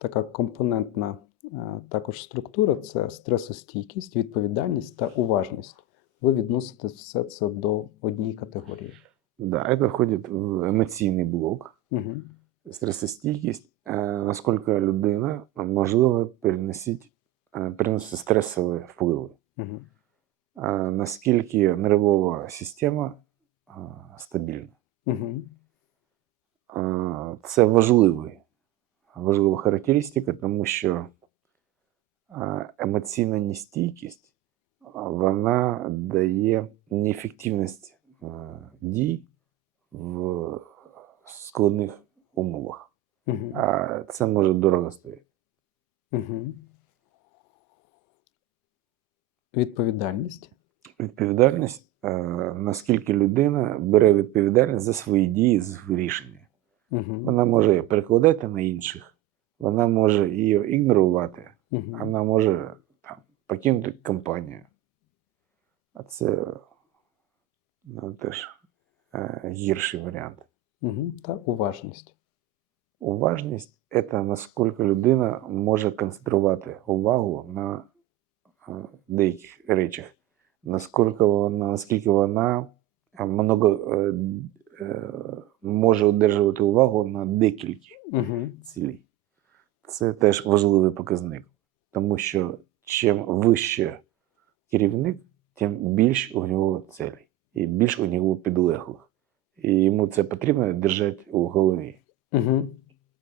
така компонентна е, також структура це стресостійкість, відповідальність та уважність. Ви відносите все це до однієї категорії. Да, это входит в емоційний блок. Угу. Стресостійкість, е, наскільки людина можливо переносить, е, переносити стресові впливи. Угу. Наскільки нервова система стабільна. Угу. Це важливий, важлива характеристика, тому що емоційна нестійкість вона дає неефективність дій в складних умовах. Угу. А це може дорого стоїти. Угу. Відповідальність. Відповідальність, наскільки людина бере відповідальність за свої дії, за свої рішення. Угу. Вона може перекладати на інших, вона може її ігнорувати, Угу. вона може там, покинути компанію. А це ну, теж е, гірший варіант. Угу. Та уважність. Уважність це наскільки людина може концентрувати увагу на е, деяких речах, наскільки вона, наскільки вона е, много, е, може одержувати увагу на декілька Угу. цілей. Це теж важливий показник, тому що чим вище керівник, тим більш у нього цілі, і більш у нього підлеглих. І йому це потрібно держати у голові. Угу.